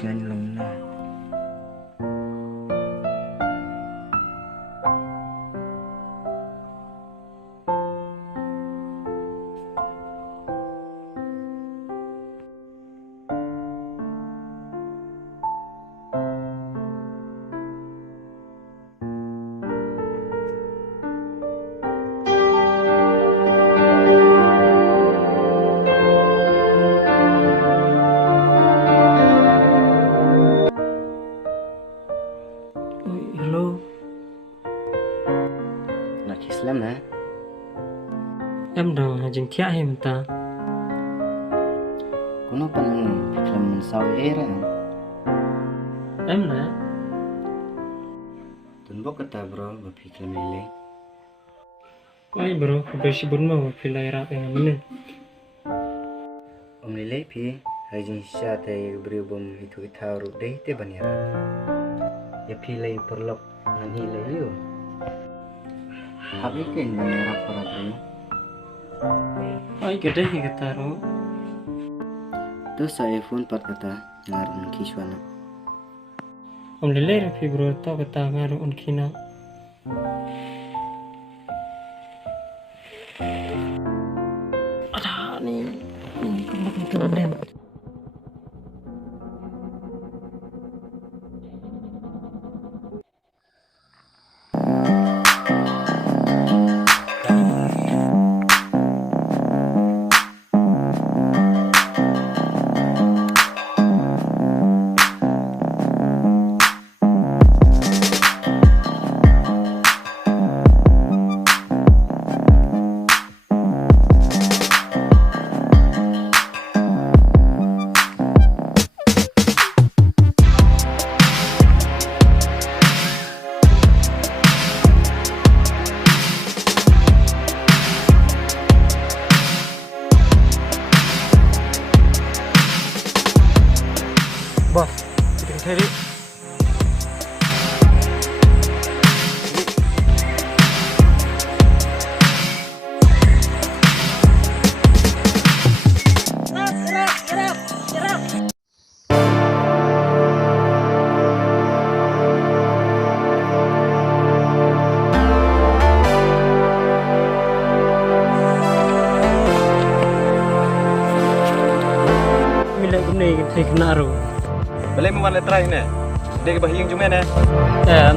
ngan long na. Hello, Nak Islam na. em đang dừng thia em ta. Kuno pan fikram saw era. Em là Tun bok kata bro ba fikram lele. ai bro, bersih mau pilih rap yang mana? Om lele pi hajin sha te bri bom itu itaru deh te banira. Ya pilih perlok nan hile yo. Abi ken banira para bro. Ai gede yang kataru. Tu sa iPhone pat kata ngarun kiswana. Om lele rapi bro, tau kata ngaru unkina. Ada nih, ini kebetulan dem. Bos, kita cari. Milih gini kita kenaru. Boleh memang letrai ni. Dia ke bahiyang cuma ni. Dan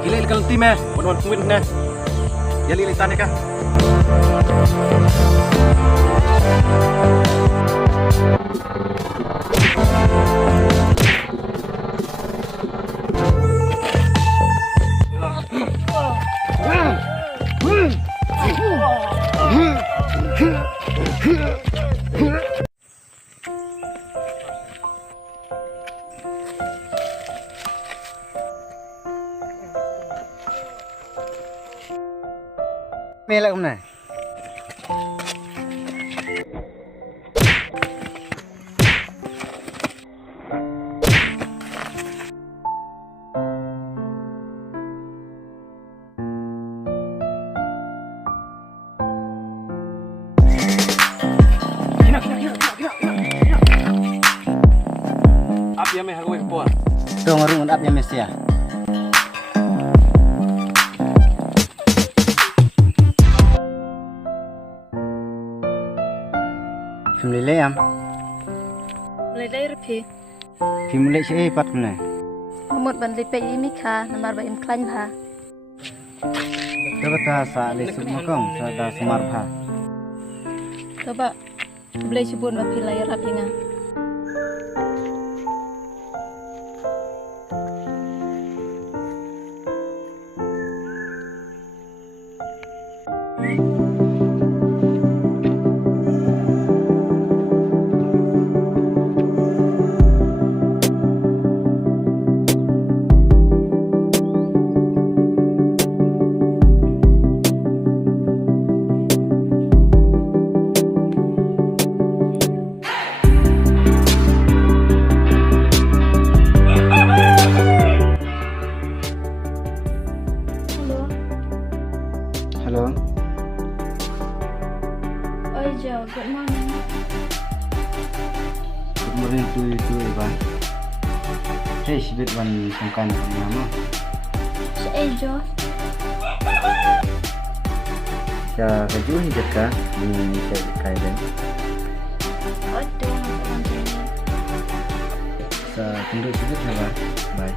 Gila ikan tim eh. Wan kuit ni. Jali lisan ni kah? Melak umna. Apa yang meh aku buat? Dong ngarungan ap ya mesia. Film lele am. Lele rapi. Film lele sih pat umna. Nomor ban lipe ini kah, nomor ba im klan ha. Tu kata sa le suk makam sa da sumar bha. Coba boleh sebut ba pilai rapi nga. Hello. Oi Jo, good morning. Good morning to you too, Ivan. Hey, sibit wan sungkan nama. Si Jo. Sa kajuhi jaka ni sa kaidan. Odo ang Sa tunduk sibit na. Bye.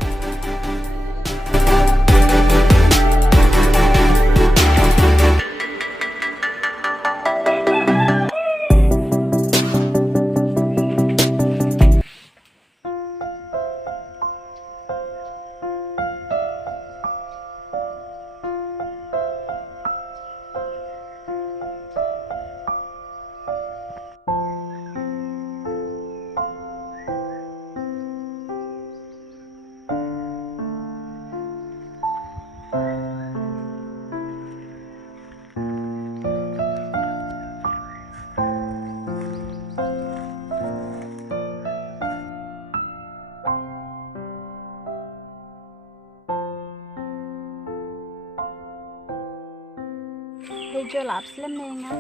Hey Jo, lap slim nga.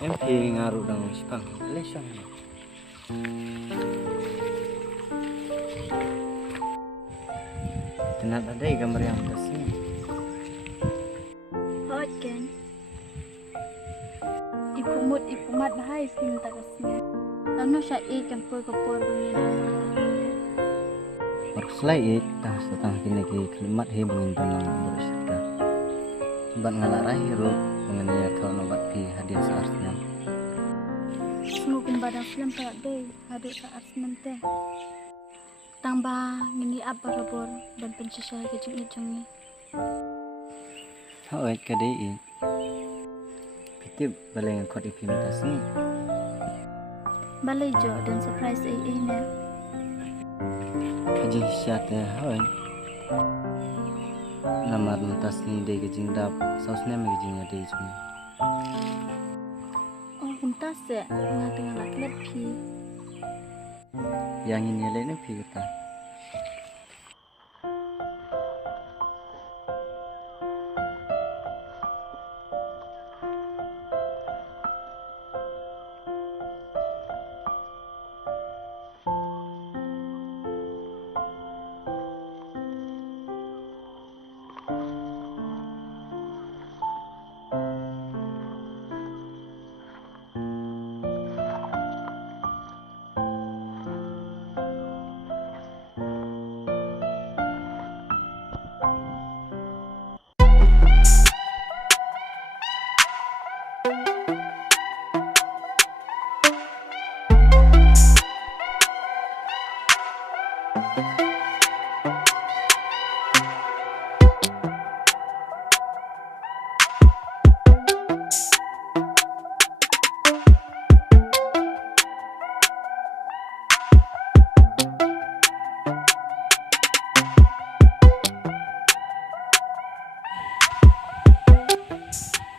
MP ngaruh dang sipang. Lesang. Tenat ada gambar yang atasnya. Hot kan. Ipumat bahai film takasnya. Ano siya kampur begini. Slide tah setang kini kelimat he bungin tanang berserta. Bat ngalarai hero mengenai atau nobat pi hadiah searchnya. Semua kumbadang film tak deh. Hadut saat teh. Tambah ngini apa rabor dan pensisah kejung-kejung ni. Hoi kadei. Pitip balai ngkot implementasi ni. Balai Jo dan surprise na. Kaji syate hoi. Namar mentas ni dei kejing dap sausnya megejing dei cumi. Oh, kuntas ya, tengah lat pi. Yang ini lain pi kita.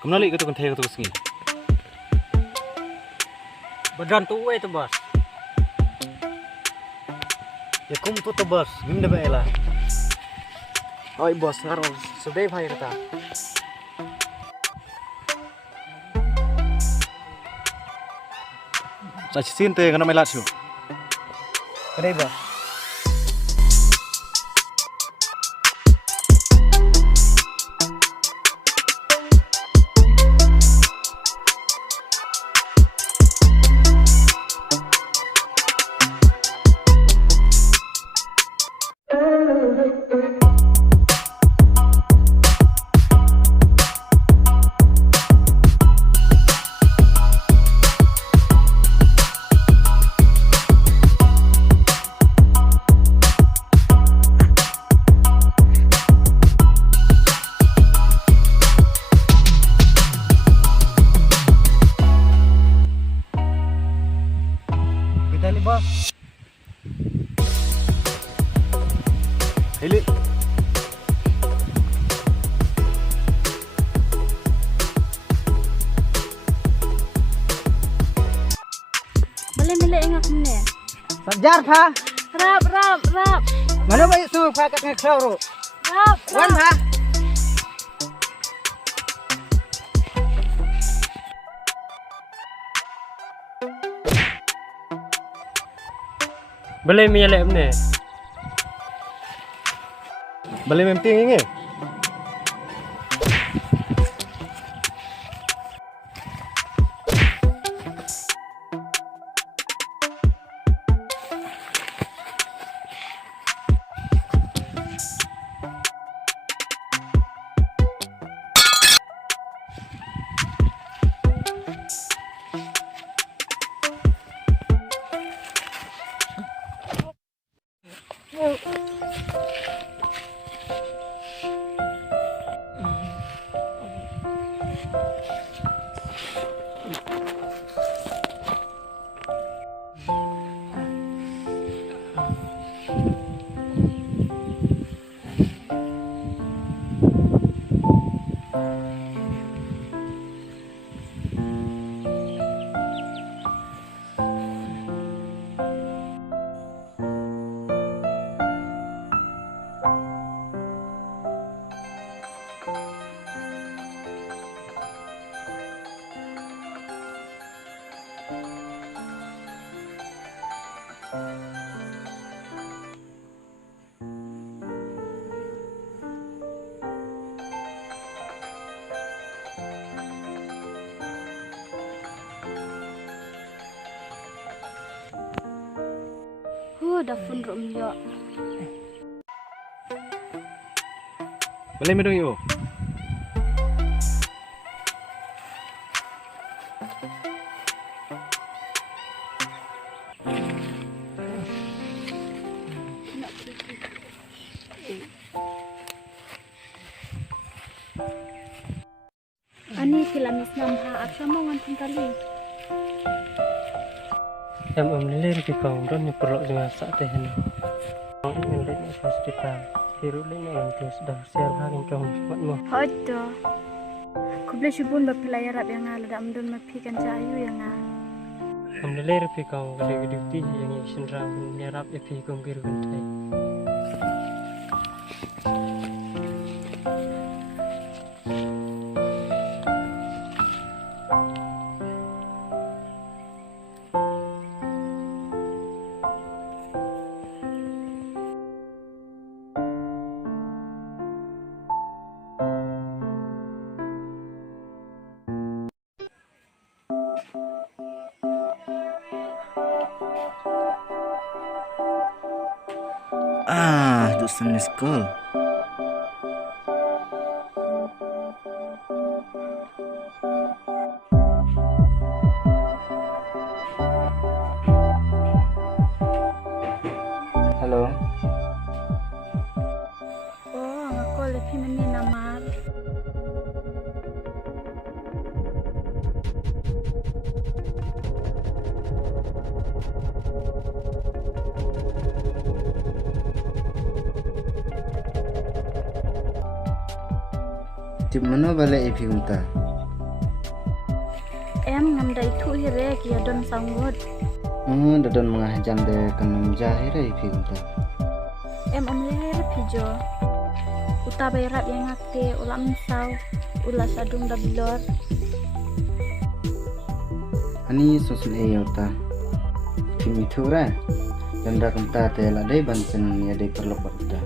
Kembali ke tukang teh ke tukang sini. Badan tu tu bos. Ya kum tu bos, bim dah bela. Oi bos, ngarong sudah bhai kata. Sa sin teh kana melat su. Kedai bos. Bos. Hili. Mele engak mene. Sajar pha. Rap. Mana baik su pha kat ngekrau ro. Rap. Wan pha. Boleh mielek mene. Boleh memting ini. Dah pun rom yo. Boleh medong yo. Ani filamis namha aksama ngan kali. Em lir di kaum don ni perlu dengan sak teh ni. Ang lir ni pas kita hiru le ni ang terus dah share hangin kaum mat mo. Hoto. Kuble shibun ba pilai rap yang ala da amdon mapikan cayu yang a. Am lir pi kaum gede gede ti yang isin ram nyarap e pi kaum giru gentai. Dosen school. Halo. Oh, ngako lepi meni namar. Di mana balik ipi unta? Em ngam da itu hire kia don sanggut. Dadon mengah jam de kenum jahire ipi unta. Em lir pijo. Uta bayrap yang ngate ulam saw ula sadung da bilor. Ani sosul eyota. Kimi thura. Danda kenta te la dai banten ya dai perlu perda.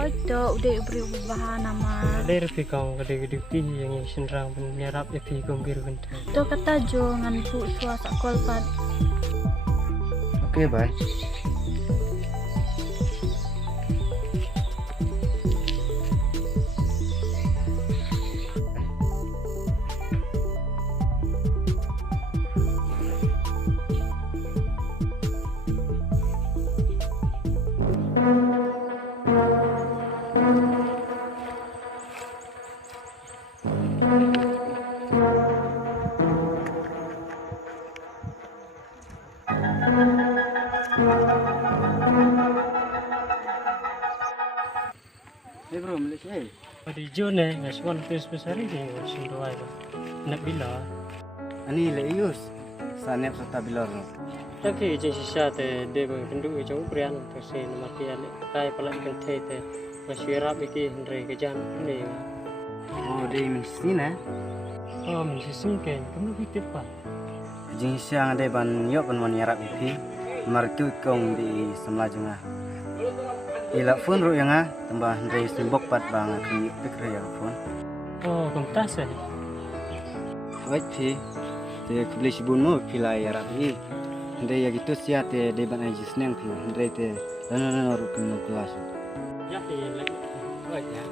Hoto udah ubri ubah nama. Lir pi kaum gede gede ti yang isin ram nyarap e pi kaum giru gentai. To kata jo ngan pu suasa kolpat. Oke, bye. Bro, Malaysia. Pada hijau ni, ngaswan terus besar ini ngaswan doai tu. Nak bila? Ani leiyus. Sanep serta bilor. Tapi je sisa te de bendu jauh berian terus mati ale. Tai pelak kentai te masih rap iki hendrai kejan ni. Oh, di Sina. Oh, mesti singken. Kamu fikir apa? Jing siang ada ban yok ban mon yarap ipi. Martu kong di semlajengah. Ila phone ro yang tambah dari simbok pat bang kini pikir ya phone. Oh, kung tas eh. Wait pi, te kubli sibun mo pila ya rapi. Ndai ya gitu sia te deban aja seneng pi. Ndai te lana ro kini kelas. Ya, lagi. Baik ya.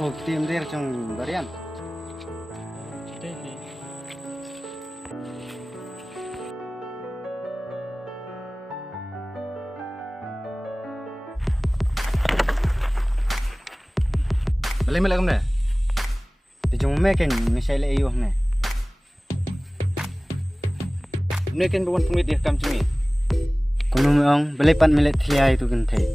Oh, tim der trong barian. Balik melek kamu deh. Di jong meken misalnya ayuh ne. Ini kan bukan pengit dia kam cumi. Kuno meong belipat milet thia itu gentai.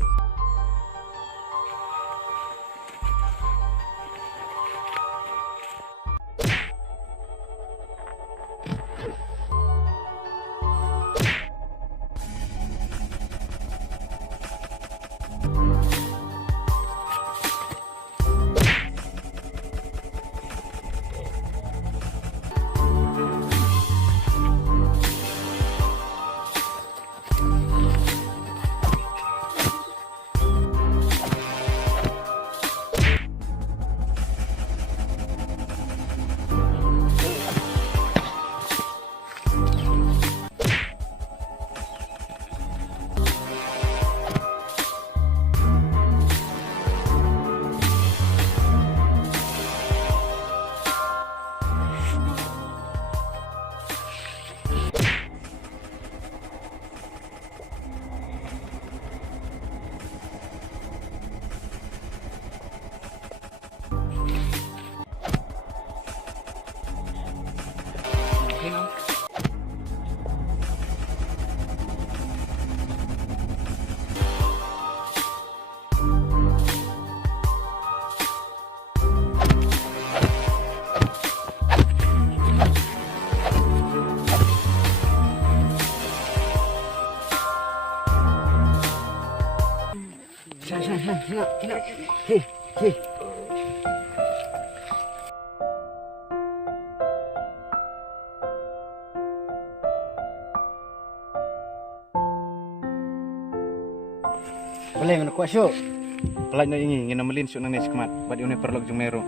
Boleh mana kuat syuk. Pelaj na ingi ngina melin syuk nang kemat. Badi une perlok jung meru.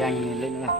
Yang ini lain lah.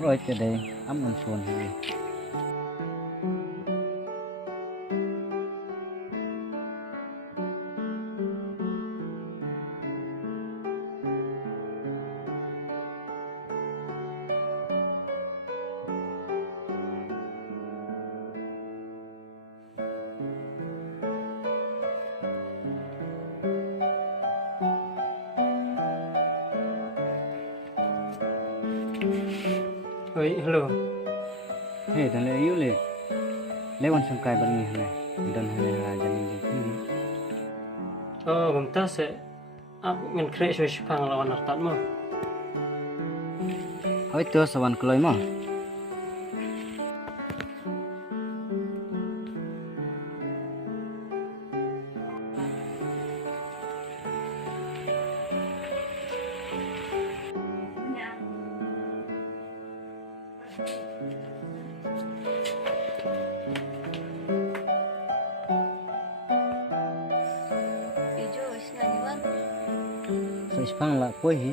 Rồi cái đây ấm ấm xuân này. Oi, hello. Hei, dan le yuk le. Lewan sangkai berni hanai. Dan hanai jamin di sini. Oh, gumta se. Ap ngan krek shwe shpang lawan artat mo. Hoi tu sawan keloi mo. Pijo isna So ispang la koi he.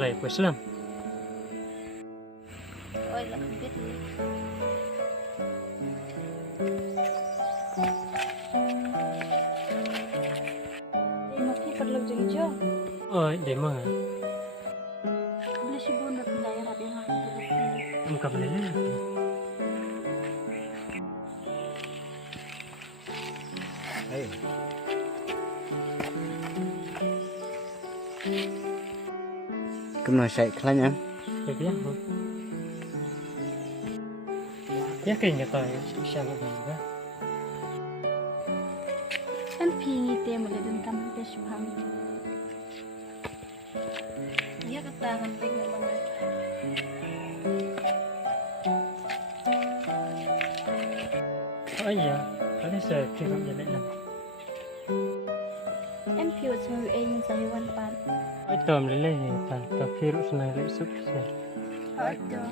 Rai pues lam. Oi lah bit ni. Ini maki perlu jadi jo. Oi, de mo. Beli si bunda pilai Arab yang aku terus. Muka belele. Hei. Kemana saya kelanya? Ya biar mo. Ya kayaknya tahu siapa juga. Kan pingi te mulai dan kamu te subham. Iya ketahan pengen mana. Oh iya, kali saya kira jalan lam. Em phiêu chơi anh giải văn bản. Oi tom lele tan ta phiru sunai le sup se. Ở đó.